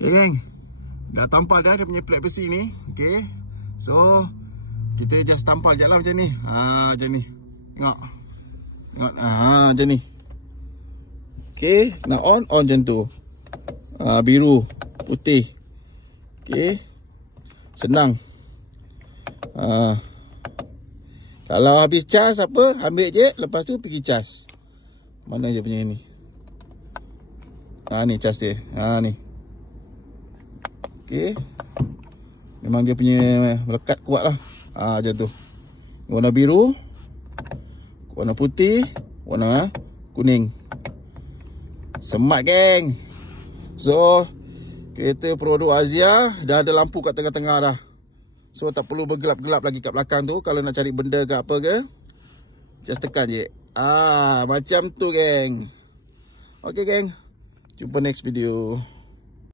Okay geng, dah tampal dah dia punya plate besi ni. Okay, so kita just tampal je lah macam ni. Macam ni. Tengok. Tengok. Macam ni. Okay, nak on macam tu. Biru, putih. Okay, senang. Kalau habis cas apa, ambil je, lepas tu pergi cas. Mana je punya ni? Ni cas dia. Ni. Okay. Memang dia punya melekat kuat lah. Macam tu. Warna biru, warna putih, warna kuning. Semat geng. So kereta Perodok Azia dah ada lampu kat tengah-tengah dah. So tak perlu bergelap-gelap lagi kat belakang tu. Kalau nak cari benda ke apa ke, just tekan je. Macam tu geng. Okay geng, jumpa next video.